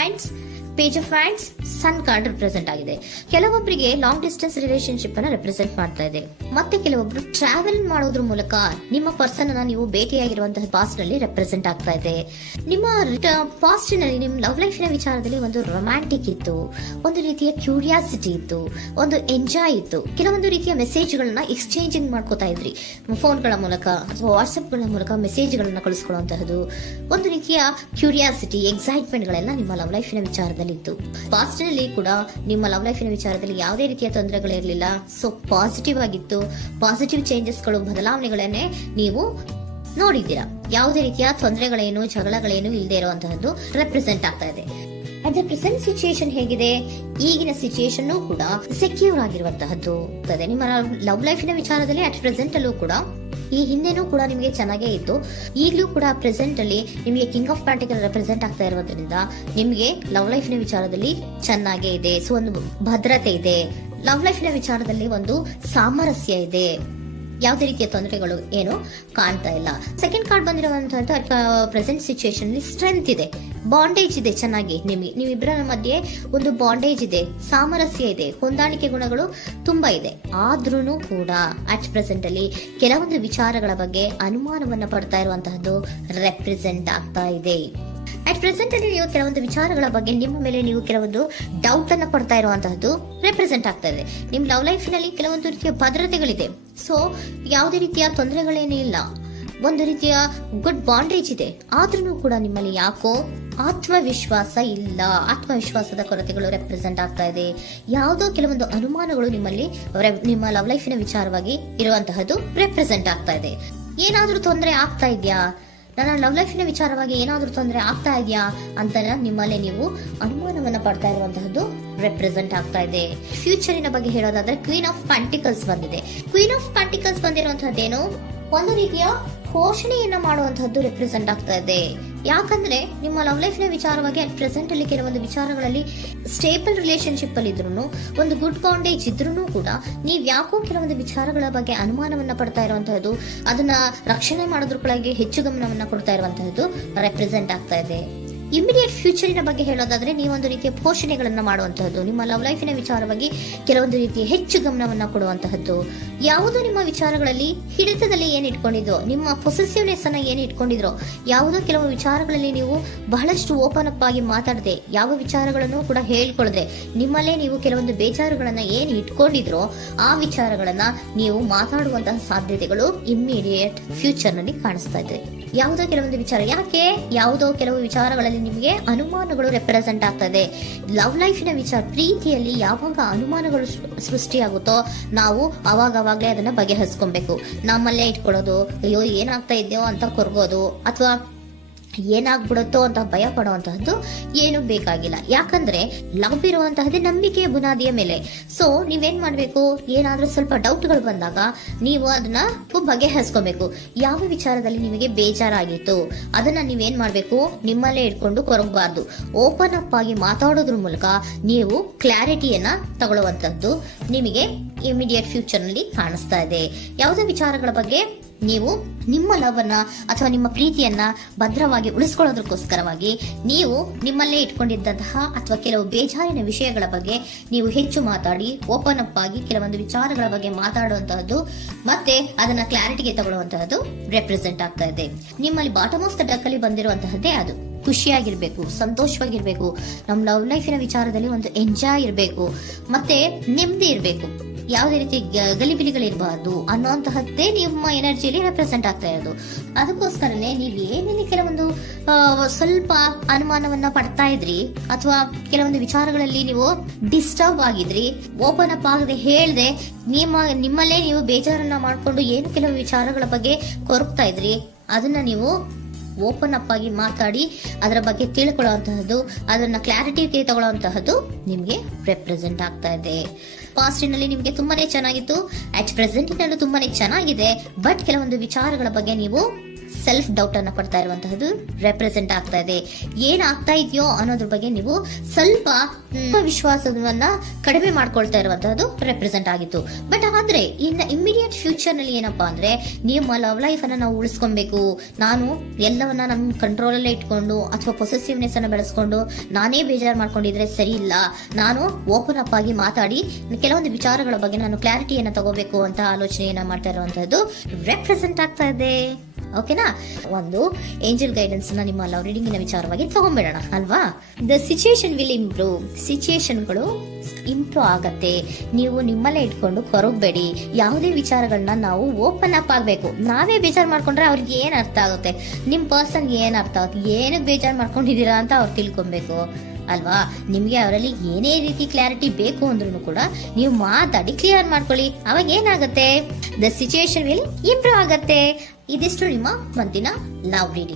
ವೈಂಡ್ಸ್, page of wands, sun card represent ಆಗಿದೆ. ಕೆಲವೊಬ್ಬರಿಗೆ long distance relationship ಅನ್ನ ರೆಪ್ರೆಸೆಂಟ್ ಮಾಡ್ತಾ ಇದೆ. ಮತ್ತೆ ಕೆಲವೊಬ್ರು ಟ್ರಾವೆಲ್ ಮಾಡೋದ್ರ ಮೂಲಕ ನಿಮ್ಮ ಪರ್ಸನ್ ಅನ್ನ ನೀವು ಭೇಟಿಯಾಗಿರುವಂತಹ ಪಾಸ್ಟ್ ನಲ್ಲಿ ರೆಪ್ರೆಸೆಂಟ್ ಆಗ್ತಾ ಇದೆ. ನಿಮ್ಮ ಪಾಸ್ಟ್ ನಲ್ಲಿ ನಿಮ್ಮ ಲವ್ ಲೈಫಿನ ವಿಚಾರದಲ್ಲಿ ಒಂದು ರೊಮ್ಯಾಂಟಿಕ್ ಇತ್ತು, ಒಂದು ರೀತಿಯ ಕ್ಯೂರಿಯಾಸಿಟಿ ಇತ್ತು, ಒಂದು ಎಂಜಾಯ್ ಇತ್ತು. ಕೆಲವೊಂದು ರೀತಿಯ ಮೆಸೇಜ್ ಗಳನ್ನ ಎಕ್ಸ್ಚೇಂಜಿಂಗ್ ಮಾಡ್ಕೋತಾ ಇದ್ರಿ, ಫೋನ್ಗಳ ಮೂಲಕ ಅಥವಾ ವಾಟ್ಸ್ಆಪ್ ಗಳ ಮೂಲಕ ಮೆಸೇಜ್ ಗಳನ್ನ ಕಳಿಸ್ಕೊಳ್ಳುವಂತಹದ್ದು, ಒಂದು ರೀತಿಯ ಕ್ಯೂರಿಯಾಸಿಟಿ, ಎಕ್ಸೈಟ್ಮೆಂಟ್ ಗಳೆಲ್ಲ ನಿಮ್ಮ ಲವ್ ಲೈಫಿನ ವಿಚಾರದಲ್ಲಿ ಇತ್ತು. ಪಾಸ್ಟ್ ನಲ್ಲಿ ಕೂಡ ನಿಮ್ಮ ಲವ್ ಲೈಫಿನ ವಿಚಾರದಲ್ಲಿ ಯಾವುದೇ ರೀತಿಯ ತೊಂದರೆಗಳಿರಲಿಲ್ಲ. ಸೊ ಪಾಸಿಟಿವ್ ಆಗಿತ್ತು. ಪಾಸಿಟಿವ್ ಚೇಂಜಸ್ ಗಳು, ಬದಲಾವಣೆಗಳನ್ನೇ ನೀವು ನೋಡಿದ್ದೀರಾ. ಯಾವುದೇ ರೀತಿಯ ತೊಂದರೆಗಳೇನು, ಜಗಳಗಳೇನು ಇಲ್ಲದೆ ಇರುವಂತಹದ್ದು ರೆಪ್ರೆಸೆಂಟ್ ಆಗ್ತಾ ಇದೆ. ಅಟ್ ದ ಪ್ರೆಸೆಂಟ್ ಸಿಚುಯೇಷನ್ ಹೇಗಿದೆ? ಈಗಿನ ಸಿಚುಯೇಷನ್ ಕೂಡ ಸೆಕ್ಯೂರ್ ಆಗಿರುವಂತಹದ್ದು. ನಿಮ್ಮ ಲವ್ ಲೈಫಿನ ವಿಚಾರದಲ್ಲಿ ಅಟ್ ಪ್ರೆಸೆಂಟ್ ಅಲ್ಲೂ ಕೂಡ, ಈ ಹಿಂದೆನೂ ಕೂಡ ನಿಮಗೆ ಚೆನ್ನಾಗೇ ಇತ್ತು, ಈಗಲೂ ಕೂಡ ಪ್ರೆಸೆಂಟ್ ಅಲ್ಲಿ ನಿಮಗೆ ಕಿಂಗ್ ಆಫ್ ಪ್ಯಾಂಟಿಕಲ್ ರೆಪ್ರೆಸೆಂಟ್ ಆಗ್ತಾ ಇರೋದ್ರಿಂದ ನಿಮಗೆ ಲವ್ ಲೈಫಿನ ವಿಚಾರದಲ್ಲಿ ಚೆನ್ನಾಗೇ ಇದೆ. ಸೊ ಒಂದು ಭದ್ರತೆ ಇದೆ. ಲವ್ ಲೈಫಿನ ವಿಚಾರದಲ್ಲಿ ಒಂದು ಸಾಮರಸ್ಯ ಇದೆ. ಯಾವುದೇ ರೀತಿಯ ತೊಂದರೆಗಳು ಏನು ಕಾಣ್ತಾ ಇಲ್ಲ. ಸೆಕೆಂಡ್ ಕಾರ್ಡ್ ಬಂದಿರುವಂತಹ ಪ್ರೆಸೆಂಟ್ ಸಿಚುಯೇಷನ್ ಅಲ್ಲಿ ಸ್ಟ್ರೆಂತ್ ಇದೆ, ಬಾಂಡೇಜ್ ಇದೆ. ಚೆನ್ನಾಗಿ ನೀವಿಬ್ಬರ ಮಧ್ಯೆ ಒಂದು ಬಾಂಡೇಜ್ ಇದೆ, ಸಾಮರಸ್ಯ ಇದೆ, ಹೊಂದಾಣಿಕೆ ಗುಣಗಳು ತುಂಬಾ ಇದೆ. ಆದ್ರೂ ಕೂಡ ಅಟ್ ಪ್ರೆಸೆಂಟ್ ಅಲ್ಲಿ ಕೆಲವೊಂದು ವಿಚಾರಗಳ ಬಗ್ಗೆ ಅನುಮಾನವನ್ನ ಪಡ್ತಾ ಇರುವಂತಹದ್ದು ರೆಪ್ರೆಸೆಂಟ್ ಆಗ್ತಾ ಇದೆ. ಅಟ್ ಪ್ರೆಸೆಂಟ್ ಅಲ್ಲಿ ನೀವು ಕೆಲವೊಂದು ವಿಚಾರಗಳ ಬಗ್ಗೆ ನಿಮ್ಮ ಮೇಲೆ ನೀವು ಕೆಲವೊಂದು ಡೌಟ್ ಅನ್ನ ಪಡ್ತಾ ಇರುವಂತಹದ್ದು ರೆಪ್ರೆಸೆಂಟ್ ಆಗ್ತಾ ಇದೆ. ನಿಮ್ ಲವ್ ಲೈಫ್ ನಲ್ಲಿ ಕೆಲವೊಂದು ರೀತಿಯ ಭದ್ರತೆಗಳಿದೆ. ಸೊ ಯಾವುದೇ ರೀತಿಯ ತೊಂದರೆಗಳೇನೇ ಇಲ್ಲ, ಒಂದು ರೀತಿಯ ಗುಡ್ ಬಾಂಡೇಜ್ ಇದೆ. ಆದ್ರೂ ಕೂಡ ನಿಮ್ಮಲ್ಲಿ ಯಾಕೋ ಆತ್ಮವಿಶ್ವಾಸ ಇಲ್ಲ, ಆತ್ಮವಿಶ್ವಾಸದ ಕೊರತೆಗಳು ರೆಪ್ರೆಸೆಂಟ್ ಆಗ್ತಾ ಇದೆ. ಯಾವುದೋ ಕೆಲವೊಂದು ಅನುಮಾನಗಳು ನಿಮ್ಮಲ್ಲಿ ನಿಮ್ಮ ಲವ್ ಲೈಫಿನ ವಿಚಾರವಾಗಿ ಇರುವಂತಹದ್ದು ರೆಪ್ರೆಸೆಂಟ್ ಆಗ್ತಾ ಇದೆ. ಏನಾದ್ರೂ ತೊಂದರೆ ಆಗ್ತಾ ಇದೆಯಾ, ನನ್ನ ಲವ್ ಲೈಫಿನ ವಿಚಾರವಾಗಿ ಏನಾದ್ರೂ ತೊಂದರೆ ಆಗ್ತಾ ಇದೆಯಾ ಅಂತ ನಿಮ್ಮಲ್ಲೇ ನೀವು ಅನುಮಾನವನ್ನ ಪಡ್ತಾ ಇರುವಂತಹದ್ದು ರೆಪ್ರೆಸೆಂಟ್ ಆಗ್ತಾ ಇದೆ. ಫ್ಯೂಚರಿನ ಬಗ್ಗೆ ಹೇಳೋದಾದ್ರೆ ಕ್ವೀನ್ ಆಫ್ ಪ್ಯಾಂಟಿಕಲ್ಸ್ ಬಂದಿದೆ. ಕ್ವೀನ್ ಆಫ್ ಪ್ಯಾಂಟಿಕಲ್ಸ್ ಬಂದಿರುವಂತಹದ್ದೇನು, ಒಂದು ರೀತಿಯ ಪೋಷಣೆಯನ್ನ ಮಾಡುವಂತಹದ್ದು ರೆಪ್ರೆಸೆಂಟ್ ಆಗ್ತಾ ಇದೆ. ಯಾಕಂದ್ರೆ ನಿಮ್ಮ ಲವ್ ಲೈಫಿನ ವಿಚಾರವಾಗಿ ಅಟ್ ಪ್ರೆಸೆಂಟ್ ಅಲ್ಲಿ ಕೆಲವೊಂದು ವಿಚಾರಗಳಲ್ಲಿ ಸ್ಟೇಬಲ್ ರಿಲೇಶನ್ಶಿಪ್ ಅಲ್ಲಿ ಇದ್ರು, ಒಂದು ಗುಡ್ ಬಾಂಡೇಜ್ ಇದ್ರೂ ಕೂಡ ನೀವ್ ಯಾಕೋ ಕೆಲವೊಂದು ವಿಚಾರಗಳ ಬಗ್ಗೆ ಅನುಮಾನವನ್ನ ಪಡ್ತಾ ಇರುವಂತಹದ್ದು, ಅದನ್ನ ರಕ್ಷಣೆ ಮಾಡೋದ್ರೊಳಗೆ ಹೆಚ್ಚು ಗಮನವನ್ನ ಕೊಡ್ತಾ ಇರುವಂತಹದ್ದು ರೆಪ್ರೆಸೆಂಟ್ ಆಗ್ತಾ ಇದೆ. ಇಮಿಡಿಯೇಟ್ ಫ್ಯೂಚರಿನ ಬಗ್ಗೆ ಹೇಳೋದಾದ್ರೆ ನೀವೊಂದು ರೀತಿಯ ಪೋಷಣೆಗಳನ್ನ ಮಾಡುವಂತಹದ್ದು, ನಿಮ್ಮ ಲವ್ ಲೈಫಿನ ವಿಚಾರವಾಗಿ ಕೆಲವೊಂದು ರೀತಿಯ ಹೆಚ್ಚು ಗಮನವನ್ನ ಕೊಡುವಂತಹದ್ದು, ಯಾವುದೋ ನಿಮ್ಮ ವಿಚಾರಗಳಲ್ಲಿ ಹಿಡಿತದಲ್ಲಿ ಏನ್ ಇಟ್ಕೊಂಡಿದ್ರೋ, ನಿಮ್ಮ ಪೊಸೆಸಿವ್ನೆಸ್ ಅನ್ನ ಏನ್ ಇಟ್ಕೊಂಡಿದ್ರೋ, ಯಾವುದೋ ಕೆಲವು ವಿಚಾರಗಳಲ್ಲಿ ನೀವು ಬಹಳಷ್ಟು ಓಪನ್ ಅಪ್ ಆಗಿ ಮಾತಾಡದೆ, ಯಾವ ವಿಚಾರಗಳನ್ನು ಕೂಡ ಹೇಳ್ಕೊಳ್ಳದೆ, ನಿಮ್ಮಲ್ಲೇ ನೀವು ಕೆಲವೊಂದು ಬೇಜಾರುಗಳನ್ನ ಏನ್ ಇಟ್ಕೊಂಡಿದ್ರೋ ಆ ವಿಚಾರಗಳನ್ನ ನೀವು ಮಾತಾಡುವಂತಹ ಸಾಧ್ಯತೆಗಳು ಇಮಿಡಿಯೇಟ್ ಫ್ಯೂಚರ್ ನಲ್ಲಿ ಕಾಣಿಸ್ತಾ ಇದೆ. ಯಾವುದೋ ಕೆಲವೊಂದು ವಿಚಾರ, ಯಾಕೆ ಯಾವುದೋ ಕೆಲವು ವಿಚಾರಗಳಲ್ಲಿ ನಿಮಗೆ ಅನುಮಾನಗಳು ರೆಪ್ರೆಸೆಂಟ್ ಆಗ್ತಾ ಇದೆ. ಲವ್ ಲೈಫಿನ ವಿಚಾರ, ಪ್ರೀತಿಯಲ್ಲಿ ಯಾವಾಗ ಅನುಮಾನಗಳು ಸೃಷ್ಟಿಯಾಗುತ್ತೋ ನಾವು ಅವಾಗವಾಗ್ಲೇ ಅದನ್ನ ಬಗೆಹರಿಸ್ಕೊಬೇಕು. ನಮ್ಮಲ್ಲೇ ಇಟ್ಕೊಳ್ಳೋದು, ಅಯ್ಯೋ ಏನಾಗ್ತಾ ಇದೆಯೋ ಅಂತ ಕೊರಗೋದು ಅಥವಾ ಏನಾಗ್ಬಿಡುತ್ತೋ ಅಂತ ಭಯ ಪಡುವಂತಹದ್ದು ಏನು ಬೇಕಾಗಿಲ್ಲ. ಯಾಕಂದ್ರೆ ಲವ್ ಇರುವಂತಹದ್ದೇ ನಂಬಿಕೆಯ ಬುನಾದಿಯ ಮೇಲೆ. ಸೊ ನೀವೇನ್ ಮಾಡ್ಬೇಕು, ಏನಾದ್ರೂ ಸ್ವಲ್ಪ ಡೌಟ್ಗಳು ಬಂದಾಗ ನೀವು ಅದನ್ನ ಬಗೆಹರಿಸ್ಕೋಬೇಕು. ಯಾವ ವಿಚಾರದಲ್ಲಿ ನಿಮಗೆ ಬೇಜಾರಾಗಿತ್ತು ಅದನ್ನ ನೀವೇನ್ ಮಾಡ್ಬೇಕು, ನಿಮ್ಮಲ್ಲೇ ಇಟ್ಕೊಂಡು ಕೊರಗಬಾರ್ದು. ಓಪನ್ ಅಪ್ ಆಗಿ ಮಾತಾಡೋದ್ರ ಮೂಲಕ ನೀವು ಕ್ಲಾರಿಟಿಯನ್ನ ತಗೊಳ್ಳುವಂತದ್ದು ನಿಮಗೆ ಇಮಿಡಿಯೇಟ್ ಫ್ಯೂಚರ್ ನಲ್ಲಿ ಕಾಣಿಸ್ತಾ ಇದೆ. ಯಾವುದೇ ವಿಚಾರಗಳ ಬಗ್ಗೆ ನೀವು ನಿಮ್ಮ ಲವ್ ಅನ್ನ ಅಥವಾ ನಿಮ್ಮ ಪ್ರೀತಿಯನ್ನ ಭದ್ರವಾಗಿ ಉಳಿಸ್ಕೊಳ್ಳೋದಕ್ಕೋಸ್ಕರವಾಗಿ ನೀವು ನಿಮ್ಮಲ್ಲೇ ಇಟ್ಕೊಂಡಿದ್ದಂತಹ ಅಥವಾ ಕೆಲವು ಬೇಜಾರಿನ ವಿಷಯಗಳ ಬಗ್ಗೆ ನೀವು ಹೆಚ್ಚು ಮಾತಾಡಿ, ಓಪನ್ ಅಪ್ ಆಗಿ ಕೆಲವೊಂದು ವಿಚಾರಗಳ ಬಗ್ಗೆ ಮಾತಾಡುವಂತಹದ್ದು ಮತ್ತೆ ಅದನ್ನ ಕ್ಲಾರಿಟಿಗೆ ತಗೊಳ್ಳುವಂತಹದ್ದು ರೆಪ್ರೆಸೆಂಟ್ ಆಗ್ತಾ ಇದೆ. ನಿಮ್ಮಲ್ಲಿ ಬಾಟಮ್ ಆಫ್ ದ ಡಕ್ ಅಲ್ಲಿ ಬಂದಿರುವಂತಹದ್ದೇ ಅದು. ಖುಷಿಯಾಗಿರ್ಬೇಕು, ಸಂತೋಷವಾಗಿರ್ಬೇಕು, ನಮ್ಮ ಲವ್ ಲೈಫಿನ ವಿಚಾರದಲ್ಲಿ ಒಂದು ಎಂಜಾಯ್ ಇರಬೇಕು, ಮತ್ತೆ ನೆಮ್ಮದಿ ಇರಬೇಕು, ಯಾವುದೇ ರೀತಿ ಗಲಿಬಿಲಿಗಳಿರಬಾರ್ದು ಅನ್ನೋಂತಹದ್ದೇ ನಿಮ್ಮ ಎನರ್ಜಿಯಲ್ಲಿ ರೆಪ್ರೆಸೆಂಟ್ ಆಗ್ತಾ ಇರೋದು. ಅದಕ್ಕೋಸ್ಕರನೇ ನೀವು ಏನೇನು ಕೆಲವೊಂದು ಸ್ವಲ್ಪ ಅನುಮಾನವನ್ನ ಪಡ್ತಾ ಇದ್ರಿ ಅಥವಾ ಕೆಲವೊಂದು ವಿಚಾರಗಳಲ್ಲಿ ನೀವು ಡಿಸ್ಟರ್ಬ್ ಆಗಿದ್ರಿ, ಓಪನ್ ಅಪ್ ಆಗದೆ ಹೇಳ್ದೆ ನಿಮ್ಮಲ್ಲೇ ನೀವು ಬೇಜಾರನ್ನ ಮಾಡ್ಕೊಂಡು ಏನು ಕೆಲವು ವಿಚಾರಗಳ ಬಗ್ಗೆ ಕೊರಗ್ತಾ ಇದ್ರಿ, ಅದನ್ನ ನೀವು ಓಪನ್ ಅಪ್ ಆಗಿ ಮಾತಾಡಿ ಅದರ ಬಗ್ಗೆ ತಿಳ್ಕೊಳ್ಳುವಂತಹದ್ದು, ಅದನ್ನ ಕ್ಲಾರಿಟಿಗೆ ತಗೊಳ್ಳುವಂತಹದ್ದು ನಿಮ್ಗೆ ರೆಪ್ರೆಸೆಂಟ್ ಆಗ್ತಾ ಇದೆ. ಪಾಸ್ಟಿನಲ್ಲಿ ನಿಮ್ಗೆ ತುಂಬಾನೇ ಚೆನ್ನಾಗಿತ್ತು, ಅಟ್ ಪ್ರೆಸೆಂಟಿನಲ್ಲೂ ತುಂಬಾನೇ ಚೆನ್ನಾಗಿದೆ. ಬಟ್ ಕೆಲವೊಂದು ವಿಚಾರಗಳ ಬಗ್ಗೆ ನೀವು ಸೆಲ್ಫ್ ಡೌಟ್ ಅನ್ನ ಪಡ್ತಾ ಇರುವಂತಹದ್ದು ರೆಪ್ರೆಸೆಂಟ್ ಆಗ್ತಾ ಇದೆ. ಏನಾಗ್ತಾ ಇದೆಯೋ ಅನ್ನೋದ್ರ ಬಗ್ಗೆ ನೀವು ಸ್ವಲ್ಪ ವಿಶ್ವಾಸವನ್ನ ಕಡಿಮೆ ಮಾಡ್ಕೊಳ್ತಾ ಇರುವಂತಹದ್ದು ರೆಪ್ರೆಸೆಂಟ್ ಆಗಿತ್ತು. ಬಟ್ ಆದ್ರೆ ಇನ್ನು ಇಮಿಡಿಯೇಟ್ ಫ್ಯೂಚರ್ ನಲ್ಲಿ ಏನಪ್ಪಾ ಅಂದ್ರೆ ನಿಮ್ಮ ಲವ್ ಲೈಫ್ ಅನ್ನ ನಾವು ಉಳಿಸ್ಕೊಬೇಕು, ನಾನು ಎಲ್ಲವನ್ನ ನಮ್ಮ ಕಂಟ್ರೋಲ್ ಅಲ್ಲೇ ಇಟ್ಕೊಂಡು ಅಥವಾ ಪೊಸೆಸಿವ್ನೆಸ್ ಅನ್ನ ಬೆಳೆಸ್ಕೊಂಡು ನಾನೇ ಬೇಜಾರು ಮಾಡ್ಕೊಂಡಿದ್ರೆ ಸರಿ ಇಲ್ಲ, ನಾನು ಓಪನ್ ಅಪ್ ಆಗಿ ಮಾತಾಡಿ ಕೆಲವೊಂದು ವಿಚಾರಗಳ ಬಗ್ಗೆ ನಾನು ಕ್ಲಾರಿಟಿಯನ್ನ ತಗೋಬೇಕು ಅಂತ ಆಲೋಚನೆಯನ್ನ ಮಾಡ್ತಾ ಇರುವಂತಹದ್ದು ರೆಪ್ರೆಸೆಂಟ್ ಆಗ್ತಾ ಇದೆ. ಓಕೆನಾ? ಒಂದು ಏಂಜಲ್ ಗೈಡೆನ್ಸ್ ನ ನಿಮ್ಮ ಲವ್ ರೀಡಿಂಗಿನ ವಿಚಾರವಾಗಿ ತಗೊಂಡ್ಬಿಡೋಣ ಅಲ್ವಾ. ದ ಸಿಚುಯೇಷನ್ ವಿಲ್ ಇಂಪ್ರೂವ್, ಸಿಚುಯೇಷನ್ಗಳು ಇಂಪ್ರೂವ್ ಆಗತ್ತೆ. ನೀವು ನಿಮ್ಮಲ್ಲೇ ಇಟ್ಕೊಂಡು ಕೊರಗಬೇಡಿ. ಯಾವುದೇ ವಿಚಾರಗಳನ್ನ ನಾವು ಓಪನ್ ಅಪ್ ಆಗ್ಬೇಕು. ನಾವೇ ಬೇಜಾರು ಮಾಡ್ಕೊಂಡ್ರೆ ಅವ್ರಿಗೆ ಏನ್ ಅರ್ಥ ಆಗುತ್ತೆ, ನಿಮ್ ಪರ್ಸನ್ಗೆ ಏನ್ ಅರ್ಥ ಆಗುತ್ತೆ, ಏನಕ್ಕೆ ಬೇಜಾರು ಮಾಡ್ಕೊಂಡಿದ್ದೀರಾ ಅಂತ ಅವ್ರು ತಿಳ್ಕೊಬೇಕು ಅಲ್ವಾ. ನಿಮ್ಗೆ ಅವರಲ್ಲಿ ಏನೇ ರೀತಿ ಕ್ಲಾರಿಟಿ ಬೇಕು ಅಂದ್ರೂ ಕೂಡ ನೀವು ಮಾತಾಡಿ ಕ್ಲಿಯರ್ ಮಾಡ್ಕೊಳ್ಳಿ. ಅವಾಗ ಏನಾಗುತ್ತೆ, ದ ಸಿಚುಯೇಷನ್ ವಿಲ್ ಇಂಪ್ರೂವ್ ಆಗತ್ತೆ. ಇದಿಷ್ಟು ನಿಮ್ಮ ಮಂತಿನ ಲವ್ ರೀಡಿಂಗ್.